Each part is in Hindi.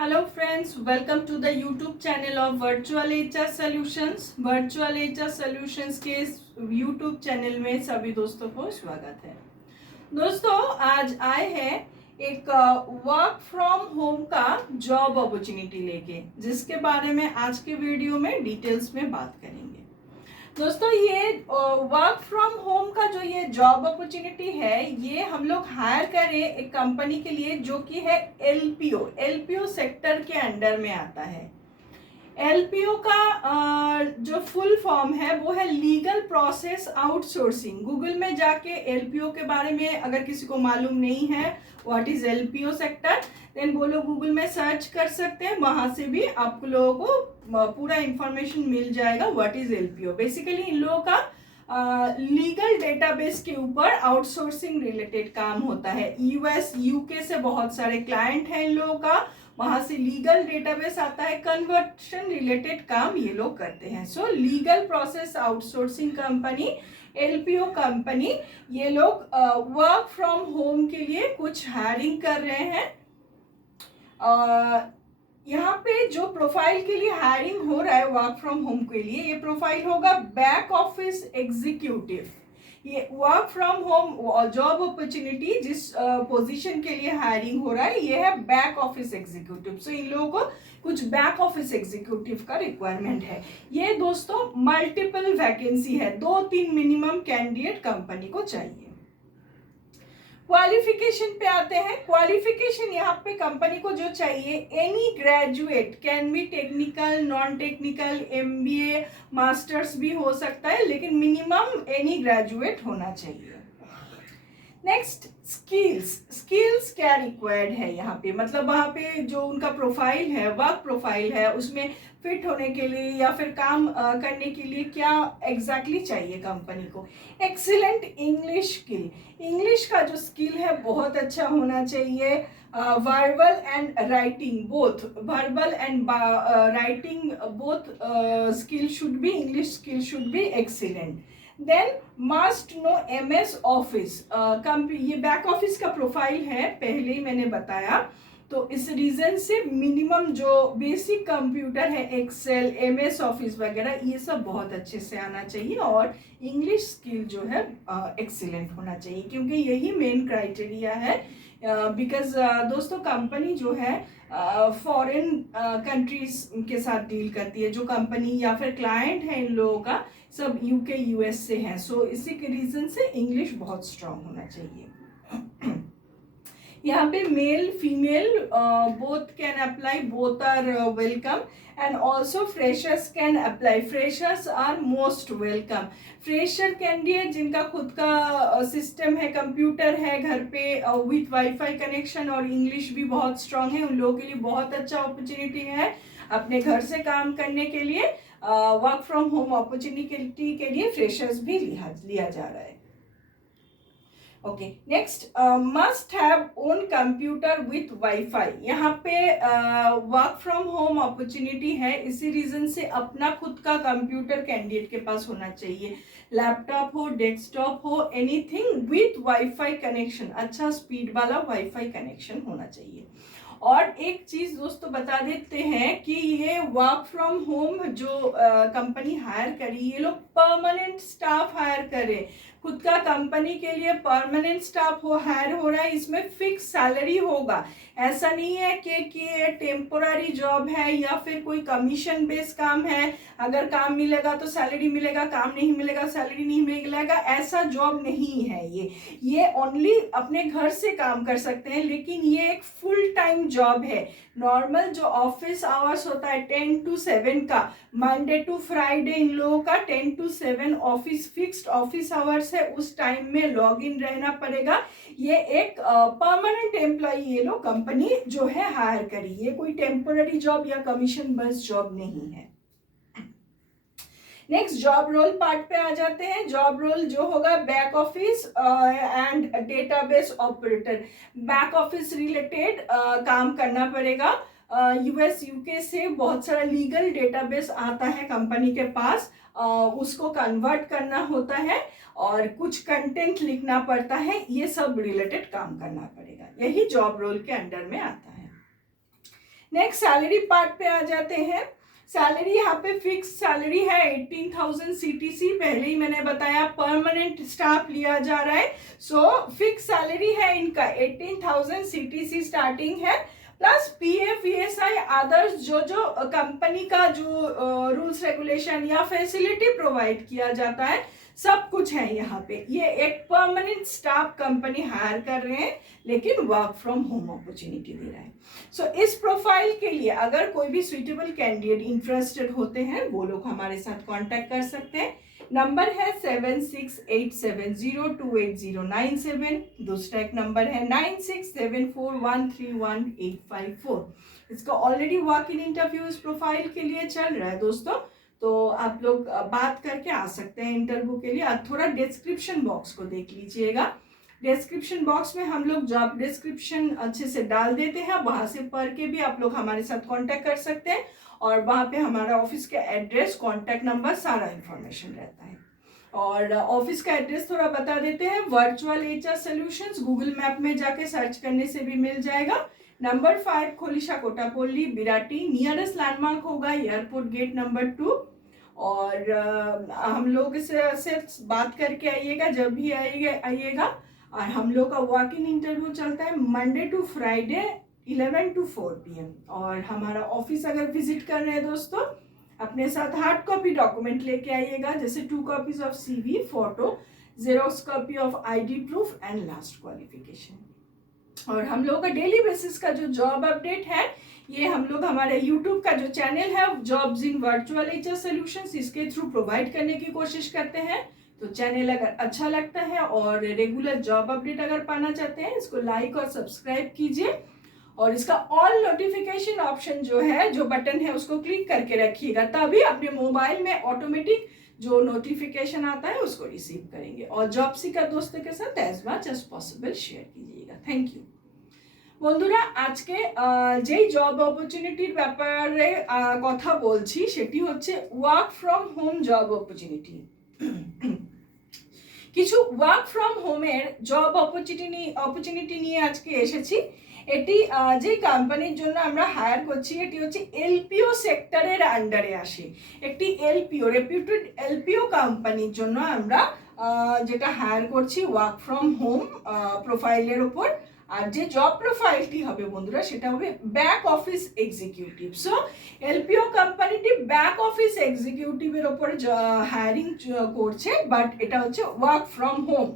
Hello friends, welcome to the YouTube channel of Virtual HR Solutions. Virtual HR Solutions के YouTube चैनल में सभी दोस्तों को स्वागत है। दोस्तों आज आए हैं एक वर्क फ्रॉम होम का जॉब अपॉर्चुनिटी लेके, जिसके बारे में आज के वीडियो में डिटेल्स में बात करेंगे। दोस्तों ये वर्क फ्रॉम होम का जो ये जॉब अपॉर्चुनिटी है, ये हम लोग हायर कर रहे हैं एक कंपनी के लिए जो कि है एलपीओ सेक्टर के अंडर में आता है। एलपीओ का जो फुल फॉर्म है वो है लीगल प्रोसेस आउटसोर्सिंग। गूगल में जाके एलपीओ के बारे में अगर किसी को मालूम नहीं है what is LPO sector, then वो लोग गूगल में सर्च कर सकते हैं, वहां से भी आप लोगों को पूरा इंफॉर्मेशन मिल जाएगा व्हाट इज एलपीओ। बेसिकली इन लोगों का लीगल डेटाबेस के ऊपर आउटसोर्सिंग रिलेटेड काम होता है। यूएस यूके से बहुत सारे क्लाइंट हैं इन लोगों का, वहां से लीगल डेटाबेस आता है, कन्वर्शन रिलेटेड काम ये लोग करते हैं। सो legal process outsourcing company LPO company, ये लोग वर्क फ्रॉम होम के लिए कुछ हायरिंग कर रहे हैं। यहाँ पे जो प्रोफाइल के लिए हायरिंग हो रहा है वर्क फ्रॉम होम के लिए, ये प्रोफाइल होगा बैक ऑफिस एग्जीक्यूटिव। ये work from home job opportunity जिस पोजीशन के लिए हायरिंग हो रहा है, ये है बैक ऑफिस एग्जीक्यूटिव। सो इन लोगों को कुछ बैक ऑफिस एग्जीक्यूटिव का रिक्वायरमेंट है। ये दोस्तों मल्टीपल वैकेंसी है, 2-3 मिनिमम कैंडिडेट कंपनी को चाहिए। क्वालिफिकेशन पे आते हैं। क्वालिफिकेशन यहाँ पे कंपनी को जो चाहिए, any graduate, can be technical, non technical, MBA, masters भी हो सकता है, लेकिन मिनिमम एनी ग्रेजुएट होना चाहिए। नेक्स्ट स्किल्स क्या रिक्वायर्ड है यहाँ पे, मतलब वहाँ पे जो उनका प्रोफाइल है, वर्क प्रोफाइल है, उसमें फिट होने के लिए या फिर काम करने के लिए क्या एग्जैक्टली चाहिए कंपनी को। एक्सीलेंट इंग्लिश स्किल, इंग्लिश का जो स्किल है बहुत अच्छा होना चाहिए। Verbal and writing both, verbal and writing both skill should be, English skill should be excellent. Then must know MS office. ये बैक ऑफिस का प्रोफाइल है, पहले ही मैंने बताया, तो इस रीजन से मिनिमम जो बेसिक कंप्यूटर है, एक्सेल, एमएस ऑफिस वगैरह, ये सब बहुत अच्छे से आना चाहिए और इंग्लिश स्किल जो है एक्सीलेंट होना चाहिए, क्योंकि यही मेन क्राइटेरिया है। बिकॉज दोस्तों कंपनी जो है फॉरेन कंट्रीज के साथ डील करती है, जो कंपनी या फिर क्लाइंट है इन लोगों का सब यूके यूएस से हैं। सो इसी के रीजन से इंग्लिश बहुत स्ट्रांग होना चाहिए। यहाँ पे male female both can apply, both are welcome, and also freshers can apply, freshers are most welcome. Fresher candidate जिनका खुद का सिस्टम है, कंप्यूटर है घर पे विथ वाईफाई कनेक्शन और इंग्लिश भी बहुत स्ट्रांग है, उन लोगों के लिए बहुत अच्छा अपॉर्चुनिटी है अपने घर से काम करने के लिए। वर्क फ्रॉम होम अपॉर्चुनिटी के लिए फ्रेशर्स भी लिया जा रहा है। Okay next, must have own computer with wifi. यहाँ पे वर्क फ्रॉम होम अपॉर्चुनिटी है, इसी रीजन से अपना खुद का कंप्यूटर कैंडिडेट के पास होना चाहिए, लैपटॉप हो, डेस्कटॉप हो, एनीथिंग विथ वाईफाई कनेक्शन, अच्छा स्पीड वाला वाईफाई कनेक्शन होना चाहिए। और एक चीज दोस्तों बता देते हैं कि ये वर्क फ्रॉम होम जो कंपनी हायर करी, ये लोग परमानेंट स्टाफ हायर करे, खुद का कंपनी के लिए परमानेंट स्टाफ हायर हो रहा है। इसमें फिक्स सैलरी होगा, ऐसा नहीं है कि ये टेम्पोररी जॉब है या फिर कोई कमीशन बेस्ड काम है, अगर काम मिलेगा तो सैलरी मिलेगा, काम नहीं मिलेगा सैलरी नहीं मिलेगा, ऐसा जॉब नहीं है। ये ओनली अपने घर से काम कर सकते हैं, लेकिन ये एक फुल टाइम जॉब है। नॉर्मल जो ऑफिस आवर्स होता है 10 to 7 का, मंडे टू फ्राइडे इन लोगों का 10 to 7 office fixed office hours है, उस टाइम में लॉग इन रहना पड़ेगा। ये एक परमानेंट एम्प्लॉय ये लोग कंपनी जो है हायर करी, ये कोई टेम्पोररी जॉब या कमीशन बेस्ड जॉब नहीं है। नेक्स्ट जॉब रोल पार्ट पे आ जाते हैं। जॉब रोल जो होगा back office and database operator, back office related काम करना पड़ेगा। यूएस यूके से बहुत सारा लीगल डेटाबेस आता है कंपनी के पास, उसको कन्वर्ट करना होता है और कुछ कंटेंट लिखना पड़ता है, ये सब रिलेटेड काम करना पड़ेगा, यही जॉब रोल के अंडर में आता है। नेक्स्ट सैलरी पार्ट पे आ जाते हैं। सैलरी यहाँ पे फिक्स सैलरी है 18,000 CTC, पहले ही मैंने बताया परमानेंट स्टाफ लिया जा रहा है। सो फिक्स सैलरी है इनका 18,000 CTC स्टार्टिंग है, प्लस PF ESI अदर्स जो जो कंपनी का जो रूल्स रेगुलेशन या फैसिलिटी प्रोवाइड किया जाता है सब कुछ है यहाँ पे। ये एक परमानेंट स्टाफ कंपनी हायर कर रहे हैं लेकिन वर्क फ्रॉम होम अपॉर्चुनिटी दे रहा है। सो इस प्रोफाइल के लिए अगर कोई भी सुइटेबल कैंडिडेट इंटरेस्टेड होते हैं वो लोग हमारे साथ कांटेक्ट कर सकते हैं। नंबर है 7687028097, दूसरा एक नंबर है 9674131854। इसका ऑलरेडी वॉक इन इंटरव्यू इस प्रोफाइल के लिए चल रहा है दोस्तों, तो आप लोग बात करके आ सकते हैं इंटरव्यू के लिए। थोड़ा डिस्क्रिप्शन बॉक्स को देख लीजिएगा, डिस्क्रिप्शन बॉक्स में हम लोग जॉब डिस्क्रिप्शन अच्छे से डाल देते हैं, वहां से पढ़ के भी आप लोग हमारे साथ कांटेक्ट कर सकते हैं, और वहां पे हमारा ऑफिस का एड्रेस, कांटेक्ट नंबर, सारा इंफॉर्मेशन रहता है। और ऑफिस का एड्रेस थोड़ा बता देते हैं, virtual HR solutions, Google map में जाके सर्च करने से भी मिल जाएगा। नंबर 5 खोलिशा कोटापल्ली बिराटी, नियरेस्ट लैंडमार्क होगा एयरपोर्ट गेट नंबर 2। और हम लोग से बात करके आइएगा जब भी आइएगा। और हम लोग का वॉक इन इंटरव्यू चलता है Monday to Friday 11 to 4 PM। और हमारा ऑफिस अगर विजिट कर रहे हैं दोस्तों, अपने साथ हार्ड कॉपी डॉक्यूमेंट लेके आइएगा, जैसे 2 copies of CV, photo, xerox copy of ID proof and last qualification. और हम लोगों का डेली बेसिस का जो जॉब अपडेट है ये हम लोग हमारे यूट्यूब का जो चैनल है jobs in virtual HR solutions, इसके थ्रू प्रोवाइड करने की कोशिश करते हैं। तो चैनल अगर अच्छा लगता है और रेगुलर जॉब अपडेट अगर पाना चाहते हैं, इसको लाइक और सब्सक्राइब कीजिए, और इसका ऑल नोटिफिकेशन ऑप्शन जो है, जो बटन है, उसको क्लिक करके रखिएगा, तभी अपने मोबाइल में ऑटोमेटिक जो नोटिफिकेशन आता है उसको रिसीव करेंगे। और जॉब सीकर दोस्तों के साथ as much as possible share कीजिएगा। थैंक यू বন্ধুরা। আজকে যেই জব অপরচুনিটির ব্যাপারে কথা বলছি সেটি হচ্ছে work from home job opportunity. কিছু ওয়ার্ক ফ্রম হোমের জব অপরচুনিটি নিয়ে আজকে এসেছি। এটি যে কোম্পানির জন্য আমরা হায়ার করছি এটি হচ্ছে LPO সেক্টরের আন্ডারে আসে। একটি LPO রেপুটেড LPO কোম্পানির জন্য আমরা যেটা হায়ার করছি ওয়ার্ক ফ্রম হোম প্রোফাইলের উপর। আর যে জব প্রোফাইলটি হবে বন্ধুরা সেটা হবে back office executive. So LPO কোম্পানিটি ব্যাক অফিস এক্সিকিউটিভের উপরে হায়ারিং করছে, বাট এটা হচ্ছে ওয়ার্ক ফ্রম হোম।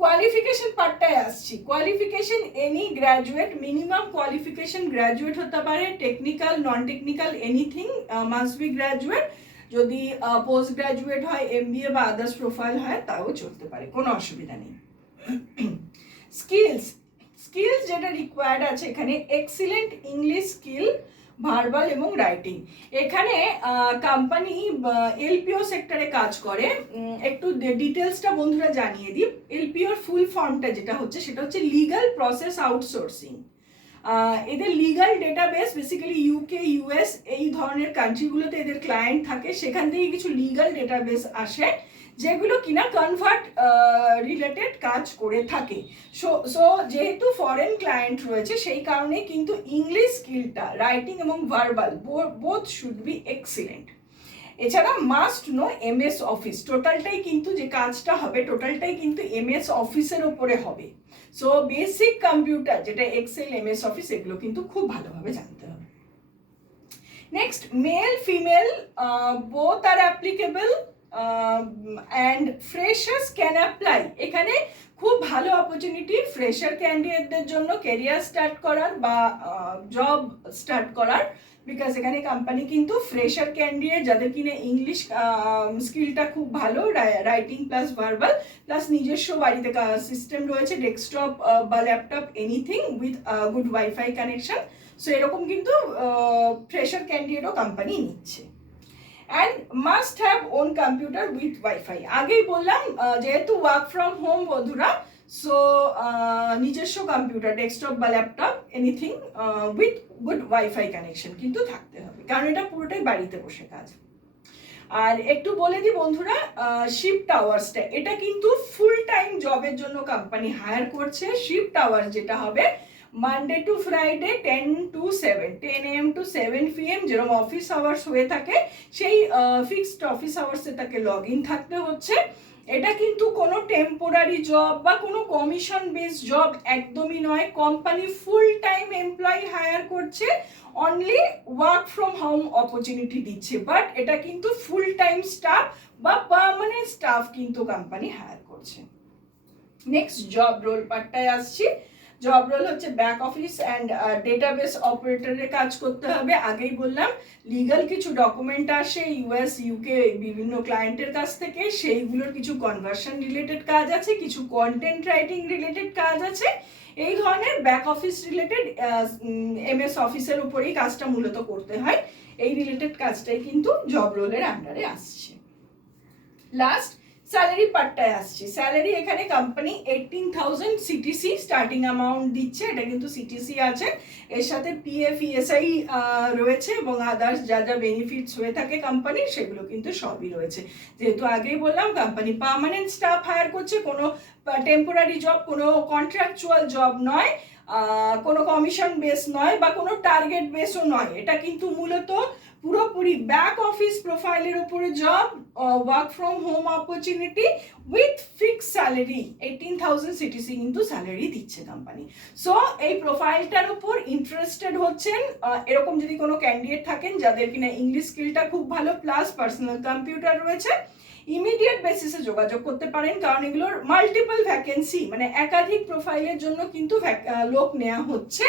কোয়ালিফিকেশন পার্টটায় আসছি। Qualification any graduate, minimum qualification graduate হতে পারে, technical non technical anything must be graduate. যদি পোস্ট গ্র্যাজুয়েট হয়, MBA বা আদার্স প্রোফাইল হয় তাও চলতে পারে, কোনো অসুবিধা নেই। স্কিলস যেটা রিকোয়ার্ড আছে এখানে, এক্সিলেন্ট ইংলিশ স্কিল, ভার্বাল এবং রাইটিং। এখানে কোম্পানি LPO সেক্টরে কাজ করে। একটু ডিটেলসটা বন্ধুরা জানিয়ে দিই। LPOর ফুল ফর্মটা যেটা হচ্ছে সেটা হচ্ছে লিগাল প্রসেস আউটসোর্সিং। এদের legal database basically UK US এই ধরনের কান্ট্রিগুলোতে এদের ক্লায়েন্ট থাকে, সেখান থেকে কিছু লিগাল ডেটাবেস আসে যেগুলো কিনা কনভার্ট রিলেটেড কাজ করে থাকে। সো যেহেতু ফরেন ক্লায়েন্ট রয়েছে সেই কারণে কিন্তু ইংলিশ স্কিলটা, রাইটিং এবং verbal both should be excellent. এছাড়া মাস্ট নো MS অফিস। টোটালটাই কিন্তু যে কাজটা হবে টোটালটাই কিন্তু MS অফিসের ওপরে হবে। সো বেসিক কম্পিউটার যেটা এক্সেল, MS অফিস, এগুলো কিন্তু খুব ভালোভাবে জানতে হবে। Next, male female both are applicable and freshers can apply. এখানে খুব ভালো অপরচুনিটি ফ্রেশার ক্যান্ডিডেটদের জন্য ক্যারিয়ার স্টার্ট করার বা জব স্টার্ট করার, বিকজ এখানে কোম্পানি কিন্তু ফ্রেশার ক্যান্ডিডেট যাদের কিনা ইংলিশ স্কিলটা খুব ভালো, রাইটিং প্লাস ভার্বাল প্লাস নিজস্ব বাড়িতে সিস্টেম রয়েছে, ডেস্কটপ বা laptop anything with good wifi connection. So এরকম কিন্তু ফ্রেশার ক্যান্ডিডেটও কোম্পানি নিচ্ছে। And must have won computer with wifi. আগেই বললাম যেহেতু ওয়ার্ক ফ্রম হোম বন্ধুরা, সো নিজস্ব কম্পিউটার, ডেস্কটপ বা laptop anything with good wifi connection কিন্তু থাকতে হবে, কারণ এটা পুরোটাই বাড়িতে বসে কাজ। আর একটু বলে দিই বন্ধুরা, শিফট আওয়ার্সটা এটা কিন্তু ফুল টাইম জবের জন্য কোম্পানি হায়ার করছে। শিফট আওয়ার্স যেটা হবে Monday to Friday 10 AM to 7 PM যেরকম অফিস আওয়ার্স হয়ে থাকে সেই ফিক্সড অফিস আওয়ার্সে তাকে লগ ইন থাকতে হচ্ছে। এটা কিন্তু কোনো টেম্পোরারি জব বা কোনো কমিশন বেস জব একদমই নয়। Company full time employee hire করছে, only work from home opportunity দিচ্ছে, বাট এটা কিন্তু ফুল টাইম স্টাফ বা পার্মানেন্ট স্টাফ কিন্তু কোম্পানি হায়ার করছে। নেক্সট জব রোল পার্টটায় আসছি। জব রোল হচ্ছে ব্যাক অফিস অ্যান্ড ডেটাবেস অপারেটরের কাজ করতে হবে। আগেই বললাম লিগাল কিছু ডকুমেন্ট আসে US UK বিভিন্ন ক্লায়েন্টের কাছ থেকে, সেইগুলোর কিছু কনভার্সন রিলেটেড কাজ আছে, কিছু কন্টেন্ট রাইটিং রিলেটেড কাজ আছে। এই ধরনের ব্যাক অফিস রিলেটেড MS অফিসের উপরেই কাজটা মূলত করতে হয়। এই রিলেটেড কাজটাই কিন্তু জব রোলের আন্ডারে আসছে। লাস্ট স্যালারি পার্টটায় আসছি। স্যালারি এখানে কোম্পানি 18,000 CTC স্টার্টিং অ্যামাউন্ট দিচ্ছে, এটা কিন্তু CTC আছে, এর সাথে PF ESI রয়েছে এবং আদার্স যা যা বেনিফিটস হয়ে থাকে কোম্পানির সেগুলো কিন্তু সবই রয়েছে। যেহেতু আগেই বললাম কোম্পানি পার্মানেন্ট স্টাফ হায়ার করছে, কোনো টেম্পোরারি জব, কোনো কন্ট্রাকচুয়াল জব নয়, কোনো কমিশন বেস নয় বা কোনো টার্গেট বেসও নয়। এটা কিন্তু মূলত পুরোপুরি ব্যাক অফিস প্রোফাইলের উপরে job, work from home opportunity with fix salary. 18,000 CTC কিন্তু স্যালারি দিচ্ছে কোম্পানি। সো এই প্রোফাইলটার উপর ইন্টারেস্টেড হচ্ছেন, এরকম যদি কোনো ক্যান্ডিডেট থাকেন যাদের কিনা ইংলিশ স্কিলটা খুব ভালো প্লাস পার্সোনাল কম্পিউটার রয়েছে, ইমিডিয়েট বেসিসে যোগাযোগ করতে পারেন, কারণ এগুলোর মাল্টিপল ভ্যাকেন্সি, মানে একাধিক প্রোফাইলের জন্য কিন্তু লোক নেওয়া হচ্ছে।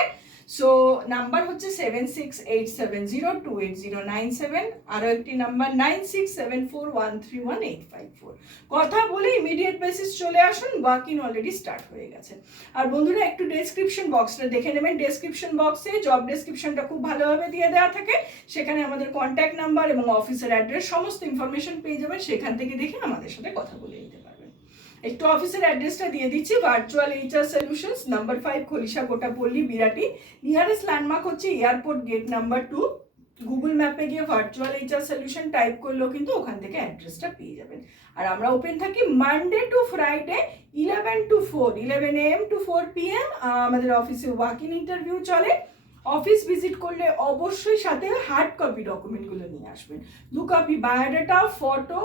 সো নাম্বার হচ্ছে 7687028097, আরও একটি নাম্বার 9674131854। কথা বলে ইমিডিয়েট বেসিস চলে আসুন, ওয়ার্ক ইন অলরেডি স্টার্ট হয়ে গেছে। আর বন্ধুরা একটু ডেসক্রিপশন বক্সটা দেখে নেবেন, ডেসক্রিপশন বক্সে জব ডেসক্রিপশনটা খুব ভালোভাবে দিয়ে দেওয়া থাকে, সেখানে আমাদের কন্ট্যাক্ট নাম্বার এবং অফিসের অ্যাড্রেস সমস্ত ইনফরমেশন পেয়ে যাবেন, সেখান থেকে দেখে আমাদের সাথে কথা বলে নিতে পারবেন। একটু অফিসের অ্যাড্রেসটা দিয়ে দিচ্ছি, virtual HR solutions, number 5 Khalisha Kotapalli Birati, nearest landmark হচ্ছে এয়ারপোর্ট গেট নাম্বার 2। গুগল ম্যাপে গিয়ে ভার্চুয়াল HR সলিউশন টাইপ করলেও কিন্তু ওখান থেকে অ্যাড্রেসটা পেয়ে যাবেন। আর আমরা ওপেন থাকি Monday to Friday 11 AM to 4 PM। আমাদের অফিসে ওয়াক ইন ইন্টারভিউ চলে। অফিস ভিজিট করলে অবশ্যই সাথে হার্ড কপি ডকুমেন্টগুলো নিয়ে আসবেন, 2 copy biodata, photo,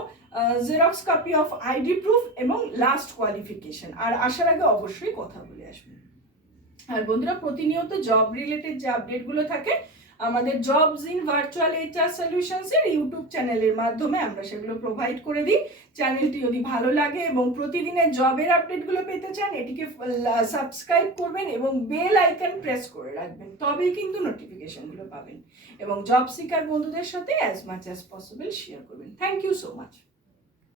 xerox copy of ID proof এবং লাস্ট কোয়ালিফিকেশন। আর আসার আগে অবশ্যই কথা বলে আসবেন। আর বন্ধুরা প্রতিনিয়ত জব রিলেটেড যে আপডেটগুলো থাকে আমাদের জবস ইন ভার্চুয়াল HR সলিউশনসের ইউটিউব চ্যানেলের মাধ্যমে আমরা সেগুলো প্রোভাইড করে দিই। চ্যানেলটি যদি ভালো লাগে এবং প্রতিদিনের জবের আপডেটগুলো পেতে চান এটিকে সাবস্ক্রাইব করবেন এবং বেল আইকন প্রেস করে রাখবেন, তবেই কিন্তু নোটিফিকেশনগুলো পাবেন। এবং জব সিকার বন্ধুদের সাথে as much as possible share করবেন। Thank you so much.